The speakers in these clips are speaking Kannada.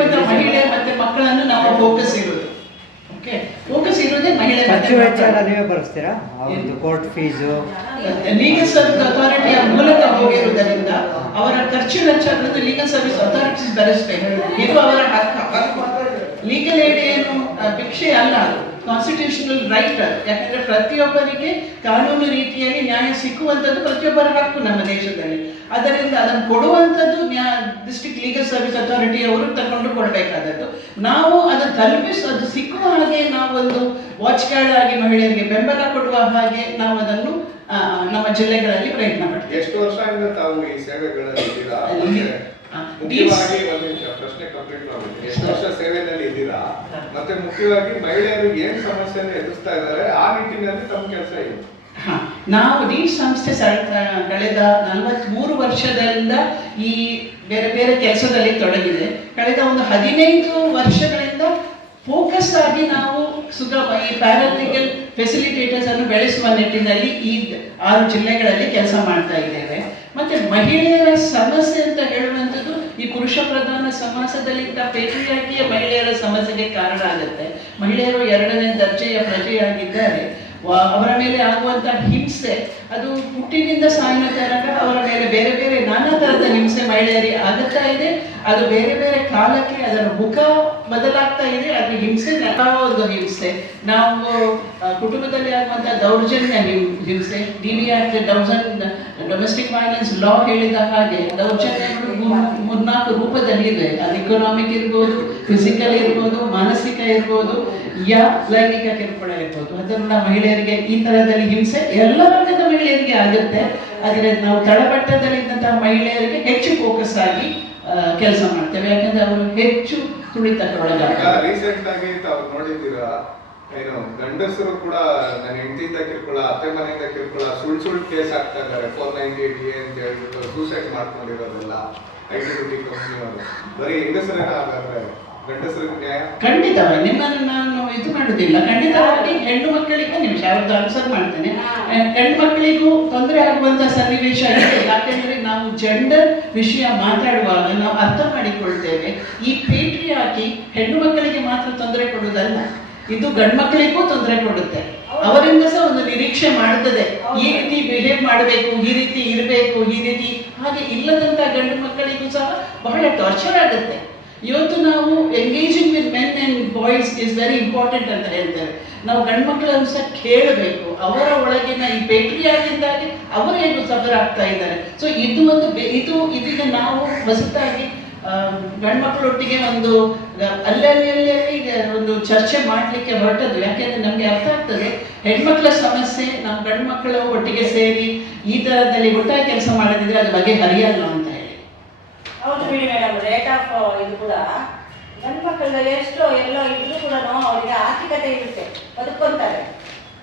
ಬಂದ ಮಹಿಳೆ ಮತ್ತೆ ಮಕ್ಕಳನ್ನು ನಾವು ಫೋಕಸ್ ಇರೋದು. ಓಕೆ ಫೋಕಸ್ ಇರೋದೇ ಮಹಿಳೆ ಖರ್ಚು ವೆಚ್ಚ ಎಲ್ಲ ಮಕ್ಕಳು. ನೀವೇ ಭರಿಸ್ತೀರಾ ಒಂದು ಕೋರ್ಟ್ ಫೀಸು ಲೀಗಲ್ ಸರ್ವಿಸ್ ಅಥಾರಿಟಿಯ ಮೂಲಕ ಹೋಗಿರುವುದರಿಂದ ಅವರ ಖರ್ಚು ವೆಚ್ಚ ಅನ್ನೋದು ಲೀಗಲ್ ಸರ್ವಿಸ್ ಅಥಾರಿಟೀಸ್ ಭರಿಸಬೇಕು. ಇದು ಅವರ ಹಕ್ಕು. ಲೀಗಲ್ ಏಡ್ ಏನು ಭಿಕ್ಷೆ ಅಲ್ಲ ಅದು. ಕಾನ್ಸ್ಟಿಟ್ಯೂಷನಲ್ ರೈಟ್ ಅದು ಯಾಕಂದ್ರೆ ಪ್ರತಿಯೊಬ್ಬರಿಗೆ ಕಾನೂನು ರೀತಿಯಲ್ಲಿ ನ್ಯಾಯ ಸಿಕ್ಕುವಂಥದ್ದು ಪ್ರತಿಯೊಬ್ಬರ ಹಕ್ಕು ನಮ್ಮ ದೇಶದಲ್ಲಿ. ಅದರಿಂದ ಅದನ್ನು ಕೊಡುವಂಥದ್ದು ನ್ಯಾ ಡಿಸ್ಟ್ರಿಕ್ಟ್ ಲೀಗಲ್ ಸರ್ವಿಸ್ ಅಥಾರಿಟಿ ಅವರು ತಗೊಂಡು ಕೊಡಬೇಕಾದದ್ದು. ನಾವು ಅದನ್ನು ತಲುಪಿಸಿ ಅದು ಸಿಕ್ಕುವ ಹಾಗೆ ನಾವು ಒಂದು ವಾಚ್ ಗಾರ್ಡ್ ಆಗಿ ಮಹಿಳೆಯರಿಗೆ ಬೆಂಬಲ ಕೊಡುವ ಹಾಗೆ ನಾವು ಅದನ್ನು ನಮ್ಮ ಜಿಲ್ಲೆಗಳಲ್ಲಿ ಪ್ರಯತ್ನ ಮಾಡ್ತೀವಿ ಎಷ್ಟು ವರ್ಷದಿಂದ ತಾವು ಈ ಸೇವೆಗಳಲ್ಲಿ ಮುಖ್ಯವಾಗಿ ಒಂದು ಪ್ರಶ್ನೆ ಕಂಪ್ಲೀಟ್ ಎಷ್ಟು ವರ್ಷ ಸೇವೆಯಲ್ಲಿ ಮತ್ತೆ ಮುಖ್ಯವಾಗಿ ಮಹಿಳೆಯರು ಏನ್ ಸಮಸ್ಯೆಯನ್ನು ಎದುರಿಸ್ತಾ ಇದ್ದಾರೆ, ಆ ನಿಟ್ಟಿನಲ್ಲಿ ತಮ್ಮ ಕೆಲಸ ಇದೆ ನಾವು ಡಿ ಸಂಸ್ಥೆ ಕಳೆದ ನಲವತ್ಮೂರು ವರ್ಷದಿಂದ ಈ ಬೇರೆ ಬೇರೆ ಕೆಲಸದಲ್ಲಿ ತೊಡಗಿದೆ. ಕಳೆದ ಒಂದು ಹದಿನೈದು ವರ್ಷಗಳಿಂದ ಫೋಕಸ್ ಆಗಿ ನಾವು ಸುಗಮ, ಈ ಪ್ಯಾರಾಲಿಗಲ್ ಫೆಸಿಲಿಟೇಟರ್ಸ್ ಅನ್ನು ಬೆಳೆಸುವ ನಿಟ್ಟಿನಲ್ಲಿ ಈ ಆರು ಜಿಲ್ಲೆಗಳಲ್ಲಿ ಕೆಲಸ ಮಾಡ್ತಾ ಇದ್ದೇವೆ. ಮತ್ತೆ ಮಹಿಳೆಯರ ಸಮಸ್ಯೆ ಅಂತ ಹೇಳುವಂಥದ್ದು ಈ ಪುರುಷ ಪ್ರಧಾನ ಸಮಾಜದಲ್ಲಿ ಪೇಟ್ರಿಯಾಕಿಯ ಮಹಿಳೆಯರ ಸಮಸ್ಯೆಗೆ ಕಾರಣ ಆಗುತ್ತೆ. ಮಹಿಳೆಯರು ಎರಡನೇ ದರ್ಜೆಯ ಪ್ರಜೆಯಾಗಿದ್ದಾರೆ. ಅವರ ಮೇಲೆ ಆಗುವಂತಹ ಹಿಂಸೆ, ಅದು ಹುಟ್ಟಿನಿಂದ ಸಾಯಿನ ತನಕ ಅವರ ಮೇಲೆ ಬೇರೆ ಬೇರೆ ನಾನಾ ತರದ ಹಿಂಸೆ ಮಹಿಳೆಯರಿಗೆ ಆಗುತ್ತಾ ಇದೆ. ಅದು ಬೇರೆ ಬೇರೆ ಕಾಲಕ್ಕೆ ಅದರ ಮುಖ ಬದಲಾಗ್ತಾ ಇದೆ. ಅದು ಹಿಂಸೆ ಒಂದು ಹಿಂಸೆ. ನಾವು ಕುಟುಂಬದಲ್ಲಿ ಆಗುವಂತಹ ದೌರ್ಜನ್ಯ ಹಿಂಸೆ D B act thousand domestic violence law ಹೇಳಿದ ಹಾಗೆ ದೌರ್ಜನ್ಯಗಳು ಮೂರ್- ಮೂರ್ನಾಲ್ಕು ರೂಪದಲ್ಲಿ ಇದೆ. ಅದು ಇಕನಾಮಿಕ್ ಇರ್ಬೋದು ಫಿಸಿಕಲ್ ಇರ್ಬೋದು ಮಾನಸಿಕ ಇರ್ಬೋದು ಯಾ ಲೈಂಗಿಕ ಕಿರುಕುಳ ಇರ್ಬೋದು. ಅದನ್ನ ಮಹಿಳೆಯರಿಗೆ ಈ ತರದಲ್ಲಿ ಹಿಂಸೆ ಎಲ್ಲ ವರ್ಗದ ಮಹಿಳೆಯರಿಗೆ ಆಗುತ್ತೆ. ಆದರೆ ನಾವು ತಳಮಟ್ಟದಲ್ಲಿದ್ದಂತಹ ಮಹಿಳೆಯರಿಗೆ ಹೆಚ್ಚು ಫೋಕಸ್ ಆಗಿ ಕೆಲಸ ಮಾಡ್ತೇವೆ. ಯಾಕಂದ್ರೆ ಅವರು ಹೆಚ್ಚು ತುಳಿತಕ್ಕೆ ಒಳಗಾಗ್ತಾರೆ ಏನು ಗಂಡಸರು ಕೂಡ ನನ್ನ ಹೆಂಡತಿಯಿಂದ ಕಿರ್ಕೊಳ ಅತ್ತೆ ಮನೆಯಿಂದ ಕಿರ್ಕೊಳ ಸುಳ್ಳು ಸುಳ್ಳು ಕೇಸ್ ಆಗ್ತಾ ಇದ್ದಾರೆ. ಫೋರ್ ನೈಂಟಿ ಏಟ್ ಎ ಅಂತ ಹೇಳ್ಬಿಟ್ಟು ಸೂಸೈಡ್ ಮಾಡ್ಕೊಂಡಿರೋದೆಲ್ಲ ಐ ಟಿ ಬಿ ಕಂಪ್ನಿಯವರು ಬರೀ ಹೆಂಗಸರೇನ ಹಾಗಾದ್ರೆ ಗಂಡಸರಿಗೆ ನ್ಯಾಯ? ಖಂಡಿತವಾಗಿ ನಿಮ್ಮನ್ನು ನಾನು ಇದು ಮಾಡುದಿಲ್ಲ. ಖಂಡಿತವಾಗಿ ಹೆಣ್ಣು ಮಕ್ಕಳಿಗೂ ನಿಮಿಷ ಅವ್ರದ್ದು ಆನ್ಸರ್ ಮಾಡ್ತೇನೆ. ಹೆಣ್ಣು ಮಕ್ಕಳಿಗೂ ತೊಂದರೆ ಆಗುವಂತ ಸನ್ನಿವೇಶ ಇದೆ. ಯಾಕೆಂದ್ರೆ ನಾವು ಜೆಂಡರ್ ವಿಷಯ ಮಾತಾಡುವಾಗ ನಾವು ಅರ್ಥ ಮಾಡಿಕೊಳ್ತೇವೆ. ಈ ಪೇಟ್ರಿ ಹಾಕಿ ಹೆಣ್ಣು ಮಕ್ಕಳಿಗೆ ಮಾತ್ರ ತೊಂದರೆ ಕೊಡುವುದಲ್ಲ. ಇದು ಗಂಡ್ ಮಕ್ಕಳಿಗೂ ತೊಂದರೆ ಕೊಡುತ್ತೆ. ಅವರಿಂದ ಸಹ ಒಂದು ನಿರೀಕ್ಷೆ ಮಾಡುತ್ತದೆ. ಈ ರೀತಿ ಬಿಹೇವ್ ಮಾಡಬೇಕು ಈ ರೀತಿ ಇರಬೇಕು ಈ ರೀತಿ ಹಾಗೆ ಇಲ್ಲದಂತ ಗಂಡು ಮಕ್ಕಳಿಗೂ ಸಹ ಬಹಳ ಟಾರ್ಚರ್ ಆಗುತ್ತೆ. ಇವತ್ತು ನಾವು engaging with men and boys is very important ಅಂತ ಹೇಳ್ತಾರೆ. ನಾವು ಗಂಡು ಮಕ್ಕಳನ್ನು ಸಹ ಕೇಳಬೇಕು. ಅವರ ಒಳಗಿನ ಈ ಪೇಟ್ರಿಯಾಗಿಂದಾಗಿ ಅವರೇನು ಸಫರ್ ಆಗ್ತಾ ಇದ್ದಾರೆ. ಸೊ ಇದು ಒಂದು ಇದು ಇದೀಗ ನಾವು ಹೊಸತಾಗಿ ಗಂಡು ಮಕ್ಕಳೊಟ್ಟಿಗೆ ಒಂದು ಅಲ್ಲಲ್ಲಿ ಒಂದು ಚರ್ಚೆ ಮಾಡಲಿಕ್ಕೆ ಹೊರಟದ್ದು. ಯಾಕೆಂದ್ರೆ ನಮಗೆ ಅರ್ಥ ಆಗ್ತದೆ ಹೆಣ್ಮಕ್ಳ ಸಮಸ್ಯೆ ನಮ್ಮ ಗಂಡು ಮಕ್ಕಳ ಒಟ್ಟಿಗೆ ಸೇರಿ ಈ ತರದಲ್ಲಿ ಒಟ್ಟಾಗಿ ಕೆಲಸ ಮಾಡದಿದ್ರೆ ಅದ್ರ ಬಗ್ಗೆ ಹರಿಯಲ್ಲ ಅಂತ ಹೇಳಿ. ಹೌದು ಬಿಡಿ ಮೇಡಮ್ ರೇಟ್ ಆಫ್ ಇದು ಕೂಡ. ಗಂಡು ಮಕ್ಕಳಿಗೆ ಎಷ್ಟೋ ಎಲ್ಲೋ ಇದ್ರೂ ಕೂಡ ಅವರಿಗೆ ಆರ್ಥಿಕತೆ ಇರುತ್ತೆ ಬದುಕೊಂತಾರೆ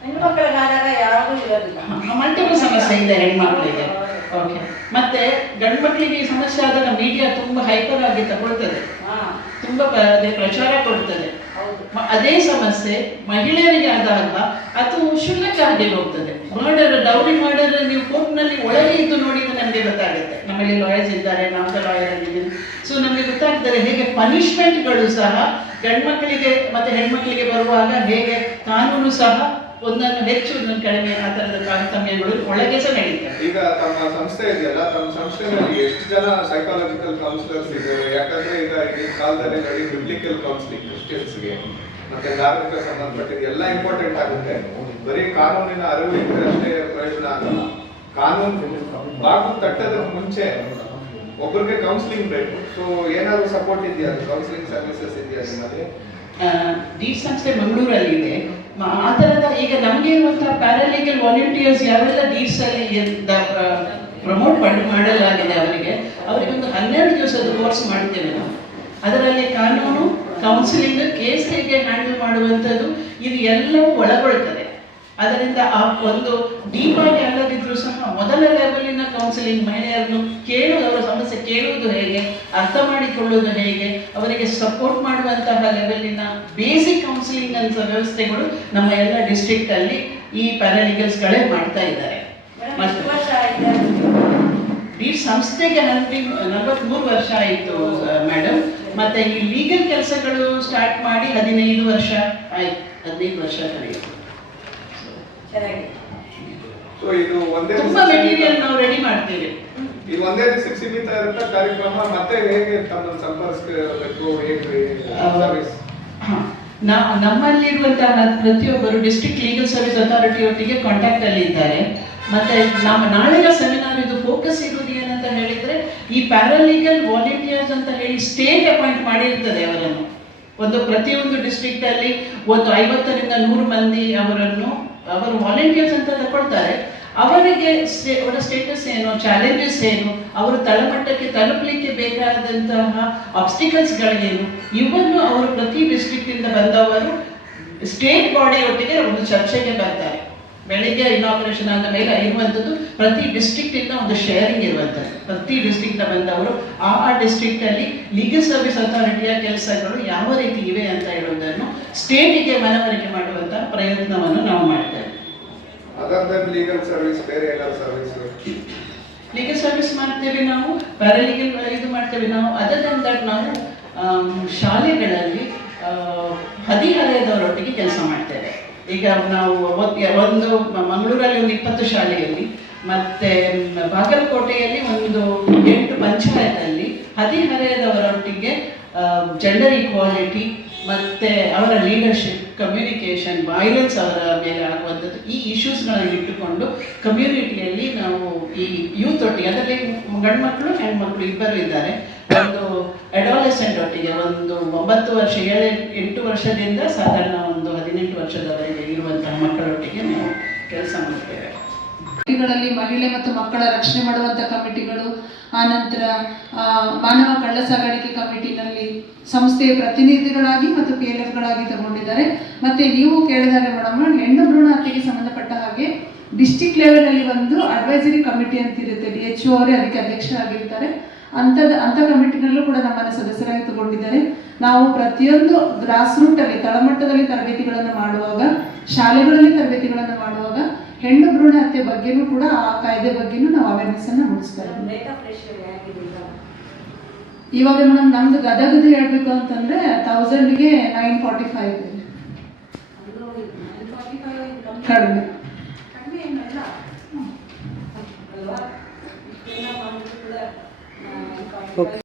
ಹೆಣ್ಮಕ್ಳಿಗಾದಾಗ ಯಾರಿಗೂ ಇರೋದಿಲ್ಲ. ಮಲ್ಟಿಪಲ್ ಸಮಸ್ಯೆ ಇದೆ ಹೆಣ್ಮಕ್ಳಿಗೆ. ಓಕೆ ಮತ್ತೆ ಗಂಡು ಮಕ್ಕಳಿಗೆ ಈ ಸಮಸ್ಯೆ ಆದಾಗ ಮೀಡಿಯಾ ತುಂಬಾ ಹೈಪರ್ ಆಗಿ ತಗೊಳ್ತದೆ. ಹಾ. ತುಂಬಾ ಅದೇ ಪ್ರಚಾರ ಕೊಡ್ತದೆ. ಅದೇ ಸಮಸ್ಯೆ ಮಹಿಳೆಯರಿಗೆ ಆದಾಗ ಅದು ಶುಲ್ಕ ಆಗಿ ಹೋಗ್ತದೆ. ಮರ್ಡರ್ ಡೌರಿ ಮರ್ಡರ್ ನೀವು ಕೋರ್ಟ್ನಲ್ಲಿ ಒಳಗೆ ಇದ್ದು ನೋಡಿದ್ರೆ ನಮಗೆ ಗೊತ್ತಾಗುತ್ತೆ. ನಮ್ಮಲ್ಲಿ ಲಾಯರ್ಸ್ ಇದ್ದಾರೆ ನಮ್ಮ ಲಾಯರ್ ಆಗಿದ್ದೀನಿ ಸೊ ನಮಗೆ ಗೊತ್ತಾಗ್ತದೆ ಹೇಗೆ ಪನಿಷ್ಮೆಂಟ್ಗಳು ಸಹ ಗಂಡ್ಮಕ್ಕಳಿಗೆ ಮತ್ತೆ ಹೆಣ್ಮಕ್ಳಿಗೆ ಬರುವಾಗ ಹೇಗೆ ಕಾನೂನು ಸಹ ಒಂದನ್ನು ಹೆಚ್ಚು, ಒಂದನ್ನು ಕಡಿಮೆ ಆ ತರದ ತಾರತಮ್ಯಗಳು ಒಳಗೆ ಸಹ ಈಗ ತಮ್ಮ ಸಂಸ್ಥೆ ಇದೆಯಲ್ಲ, ತಮ್ಮ ಸಂಸ್ಥೆನಲ್ಲಿ ಎಷ್ಟು ಜನ ಸೈಕಾಲಜಿಕಲ್ ಕೌನ್ಸಿಲರ್ಸ್ ಇದ್ದಾರೆ? ಯಾಕಂದ್ರೆ ಈಗ ಈ ಕಾಲದಲ್ಲಿ ನೋಡಿ ಬಿಬ್ಲಿಕಲ್ ಕೌನ್ಸಿಲಿಂಗ್ ಕ್ರಿಶ್ಚಿಯನ್ಸ್ಗೆ ಮತ್ತೆ ಧಾರ್ಮಿಕ ಸಂಬಂಧಪಟ್ಟಿದ್ದು ಎಲ್ಲ ಇಂಪಾರ್ಟೆಂಟ್ ಆಗುತ್ತೆ. ಬರೀ ಕಾನೂನಿನ ಅರಿವು ಇದ್ರೆ ಪ್ರಯೋಜನ ಆಗಲ್ಲ ಕಾನೂನು ಬಾಕು ತಟ್ಟೋದಕ್ಕೆ ಮುಂಚೆ ಒಬ್ಬರಿಗೆ ಕೌನ್ಸಿಲಿಂಗ್ ಬೇಕು. ಸೊ ಏನಾದ್ರು ಸಪೋರ್ಟ್ ಇದೆಯಾ? ಕೌನ್ಸಿಲಿಂಗ್ ಸರ್ವಿಸಸ್ ಇದೆಯಾ ನಿಮ್ಮಲ್ಲಿ? ಡಿ ಸಂಸ್ಥೆ ಮಂಗಳೂರಲ್ಲಿದೆ. ಆ ಥರದ ಈಗ ನಮಗೆ ಇರುವಂತಹ ಪ್ಯಾರಾಲೀಗಲ್ ವಾಲಂಟಿಯರ್ಸ್ ಯಾವೆಲ್ಲ ಅಲ್ಲಿ ಪ್ರಮೋಟ್ ಮಾಡಿ ಮಾಡಲಾಗಿದೆ ಅವರಿಗೆ ಅವರಿಗೆ ಒಂದು ಹನ್ನೆರಡು ದಿವಸದ ಕೋರ್ಸ್ ಮಾಡ್ತೇವೆ ನಾವು. ಅದರಲ್ಲಿ ಕಾನೂನು ಕೌನ್ಸಿಲಿಂಗ್ ಕೇಸ್ ಹೇಗೆ ಹ್ಯಾಂಡಲ್ ಮಾಡುವಂಥದ್ದು, ಇದು ಎಲ್ಲವೂ ಒಳಗೊಳ್ತದೆ. ಅದರಿಂದ ಆ ಒಂದು ಡೀಪ್ ಆಗಿ ಅಲ್ಲದಿದ್ರೂ ಸಹ ಮೊದಲ ಲೆವೆಲಿನ ಕೌನ್ಸಿಲಿಂಗ್ ಮಹಿಳೆಯರನ್ನು ಕೇಳುವುದು ಅವರ ಸಮಸ್ಯೆ ಕೇಳುವುದು ಹೇಗೆ ಅರ್ಥ ಮಾಡಿಕೊಳ್ಳುವುದು ಹೇಗೆ ಅವರಿಗೆ ಸಪೋರ್ಟ್ ಮಾಡುವಂತಹ ಲೆವೆಲಿನ ಬೇಸಿಕ್ ಕೌನ್ಸಿಲಿಂಗ್ ಅಂತ ವ್ಯವಸ್ಥೆಗಳು ನಮ್ಮ ಎಲ್ಲ ಡಿಸ್ಟ್ರಿಕ್ಟ್ ಅಲ್ಲಿ ಈ ಪ್ಯಾರಾಲಿಗಲ್ಸ್ಗಳೇ ಮಾಡ್ತಾ ಇದ್ದಾರೆ. ಈ ಸಂಸ್ಥೆಗೆ ಹಂತಿ ನಲವತ್ಮೂರು ವರ್ಷ ಆಯಿತು ಮೇಡಮ್ ಮತ್ತೆ ಈ ಲೀಗಲ್ ಕೆಲಸಗಳು ಸ್ಟಾರ್ಟ್ ಮಾಡಿ ಹದಿನೈದು ವರ್ಷ ಆಯ್ತು ಹದಿನೈದು ವರ್ಷ ಕಳೆಯಿತು. ಚೆನ್ನಾಗಿದೆ. ಸೊ ಇದು ಒಂದೇ ತುಂಬಾ ಮೆಟೀರಿಯಲ್ ನಾವು ರೆಡಿ ಮಾಡ್ತೇವೆ. ಇದು ಒಂದೇ ದಿವಸಕ್ಕೆ ಸೀಮಿತ ಇರುತ್ತೆ ಕಾರ್ಯಕ್ರಮ? ಮತ್ತೆ ಹೇಗೆ ತಮ್ಮನ್ನು ಸಂಪರ್ಕಿಸಬೇಕು ಹೇಗೆ ಸರ್ವಿಸ್ ಹ. ನಾ- ನಮ್ಮಲ್ಲಿರುವಂತಹ ಪ್ರತಿಯೊಬ್ಬರು ಡಿಸ್ಟ್ರಿಕ್ಟ್ ಲೀಗಲ್ ಸರ್ವಿಸ್ ಅಥಾರಿಟಿ ಒಟ್ಟಿಗೆ ಕಾಂಟ್ಯಾಕ್ಟ್ ಅಲ್ಲಿ ಇದ್ದಾರೆ. ಮತ್ತೆ ನಮ್ಮ ನಾಳೆಯ ಸೆಮಿನಾರ್ ಇದು ಫೋಕಸ್ ಇರುವುದು ಏನಂತ ಹೇಳಿದ್ರೆ ಈ ಪ್ಯಾರಾಲೀಗಲ್ ವಾಲಂಟಿಯರ್ಸ್ ಅಂತ ಹೇಳಿ ಸ್ಟೇಟ್ ಅಪಾಯಿಂಟ್ ಮಾಡಿರ್ತದೆ ಅವರನ್ನು. ಒಂದು ಪ್ರತಿಯೊಂದು ಡಿಸ್ಟ್ರಿಕ್ಟ್ ಅಲ್ಲಿ ಒಂದು ಐವತ್ತರಿಂದ ನೂರು ಮಂದಿ ಅವರನ್ನು ಅವರು ವಾಲಂಟಿಯರ್ಸ್ ಅಂತ ತಗೊಳ್ತಾರೆ ಅವರಿಗೆ ಅವರ ಸ್ಟೇಟಸ್ ಏನು ಚಾಲೆಂಜಸ್ ಏನು, ಅವರು ತಳಮಟ್ಟಕ್ಕೆ ತಲುಪಲಿಕ್ಕೆ ಬೇಕಾದಂತಹ ಆಬ್ಸ್ಟಿಕಲ್ಸ್ಗಳೇನು ಇವನ್ನು ಅವರು ಪ್ರತಿ ಡಿಸ್ಟ್ರಿಕ್ಟ್ ಇಂದ ಬಂದವರು ಸ್ಟೇಟ್ ಬಾಡಿ ಒಟ್ಟಿಗೆ ಒಂದು ಚರ್ಚೆಗೆ ಬರ್ತಾರೆ. ಬೆಳಿಗ್ಗೆ ಇನಾಗ್ರೇಷನ್ ಆದ ಮೇಲೆ ಇರುವಂಥದ್ದು ಪ್ರತಿ ಡಿಸ್ಟ್ರಿಕ್ಟ್ ಇಂದ ಒಂದು ಶೇರಿಂಗ್ ಇರುತ್ತೆ ಪ್ರತಿ ಡಿಸ್ಟ್ರಿಕ್ಟ್ ಬಂದವರು ಆ ಆ ಡಿಸ್ಟ್ರಿಕ್ಟ್ ಅಲ್ಲಿ ಲೀಗಲ್ ಸರ್ವಿಸ್ ಅಥಾರಿಟಿಯ ಕೆಲಸಗಳು ಯಾವ ರೀತಿ ಇವೆ ಅಂತ ಹೇಳುವುದನ್ನು ಸ್ಟೇಟಿಗೆ ಮನವರಿಕೆ ಮಾಡುವಂತಹ ಪ್ರಯತ್ನವನ್ನು ನಾವು ಮಾಡ್ತೇವೆ. ಲೀಗಲ್ ಸರ್ವಿಸ್ ಬೇರೆ ಎಲ್ಲ ಸರ್ವಿಸ್ ಲೀಗಲ್ ಸರ್ವಿಸ್ ಮಾಡ್ತೇವೆ ನಾವು ಪ್ಯಾರಲೀಗಲ್ ಇದು ಮಾಡ್ತೇವೆ ನಾವು. ಅದರ್ ದನ್ ದಟ್ ನಾವು ಶಾಲೆಗಳಲ್ಲಿ ಆ, ಹದಿಹರೆಯದವರೊಟ್ಟಿಗೆ ಕೆಲಸ ಮಾಡ್ತೇವೆ. ಈಗ ನಾವು ಒಂದು ಮಂಗಳೂರಲ್ಲಿ ಒಂದು ಇಪ್ಪತ್ತು ಶಾಲೆಯಲ್ಲಿ ಮತ್ತೆ ಬಾಗಲಕೋಟೆಯಲ್ಲಿ ಒಂದು ಎಂಟು ಪಂಚಾಯತಲ್ಲಿ ಹದಿಹರೆಯದವರೊಟ್ಟಿಗೆ ಜೆಂಡರ್ ಈಕ್ವಾಲಿಟಿ ಮತ್ತೆ ಅವರ ಲೀಡರ್ಶಿಪ್ ಕಮ್ಯುನಿಕೇಷನ್ ವೈಲೆನ್ಸ್ ಅವರ ಮೇಲೆ ಆಗುವಂಥದ್ದು ಈ ಇಶ್ಯೂಸ್ಗಳನ್ನು ಇಟ್ಟುಕೊಂಡು ಕಮ್ಯುನಿಟಿಯಲ್ಲಿ ನಾವು ಈ ಯೂತ್ ಒಟ್ಟಿಗೆ, ಅದರಲ್ಲಿ ಗಂಡು ಮಕ್ಕಳು ಹೆಣ್ಮಕ್ಳು ಇಬ್ಬರು ಇದ್ದಾರೆ. ಒಂದು ಅಡಾಲೆಸೆಂಟ್ ಒಟ್ಟಿಗೆ ಒಂದು ಒಂಬತ್ತು ವರ್ಷ, ಏಳು, ಎಂಟು ವರ್ಷದಿಂದ ಸಾಧಾರಣ ಒಂದು ಹದಿನೆಂಟು ವರ್ಷದವರೆಗೆ ಇರುವಂತಹ ಮಕ್ಕಳೊಟ್ಟಿಗೆ ನಾವು ಕೆಲಸ ಮಾಡ್ತೇವೆ. ಕಮಿಟಿಗಳಲ್ಲಿ ಮಹಿಳೆ ಮತ್ತು ಮಕ್ಕಳ ರಕ್ಷಣೆ ಮಾಡುವಂಥ ಕಮಿಟಿಗಳು, ಆನಂತರ ಮಾನವ ಕಳ್ಳ ಸಾಗಾಣಿಕೆ ಕಮಿಟಿನಲ್ಲಿ ಸಂಸ್ಥೆಯ ಪ್ರತಿನಿಧಿಗಳಾಗಿ ಮತ್ತು ಪಿ ಎಲ್ ಎಫ್ಗಳಾಗಿ ತಗೊಂಡಿದ್ದಾರೆ. ಮತ್ತೆ ನೀವು ಕೇಳಿದಾಗ ಮೇಡಮ್, ಹೆಣ್ಣು ಭ್ರೂಣ ಹತ್ಯೆಗೆ ಸಂಬಂಧಪಟ್ಟ ಹಾಗೆ ಡಿಸ್ಟಿಕ್ ಲೆವೆಲಲ್ಲಿ ಒಂದು ಅಡ್ವೈಸರಿ ಕಮಿಟಿ ಅಂತ ಇರುತ್ತೆ. ಡಿ ಎಚ್ ಅವರೇ ಅದಕ್ಕೆ ಅಧ್ಯಕ್ಷರಾಗಿರ್ತಾರೆ. ಅಂಥದ್ದು ಅಂಥ ಕಮಿಟಿನಲ್ಲೂ ಕೂಡ ನಮ್ಮನ್ನು ಸದಸ್ಯರಾಗಿ ತಗೊಂಡಿದ್ದಾರೆ. ನಾವು ಪ್ರತಿಯೊಂದು ಗ್ರಾಸ್ ರೂಟಲ್ಲಿ ತಳಮಟ್ಟದಲ್ಲಿ ತರಬೇತಿಗಳನ್ನು ಮಾಡುವಾಗ, ಶಾಲೆಗಳಲ್ಲಿ ತರಬೇತಿಗಳನ್ನು ಮಾಡುವಾಗ ಹೆಣ್ಣು ಭ್ರೂಣ ಹತ್ಯೆ ಬಗ್ಗೆನೂ ಕೂಡ ಆ ಕಾಯ್ದೆ ಬಗ್ಗೆನೂ ನಾವು ಅವೇರ್ನೆಸ್ ಅನ್ನ ಮೂಡಿಸ್ತಾ ಇದ್ದೀವಿ ಇವಾಗ ಮೇಡಮ್ ನಮ್ದು ಗದಗದ ಹೇಳ್ಬೇಕು ಅಂತಂದ್ರೆ ತೌಸಂಡ್ಗೆ ನೈನ್ ಫಾರ್ಟಿ ಫೈವ್ ಇದೆ. ಅದು 945 ಕಮ್ಮಿ. ಕಡಿಮೆ. ಕಡಿಮೆ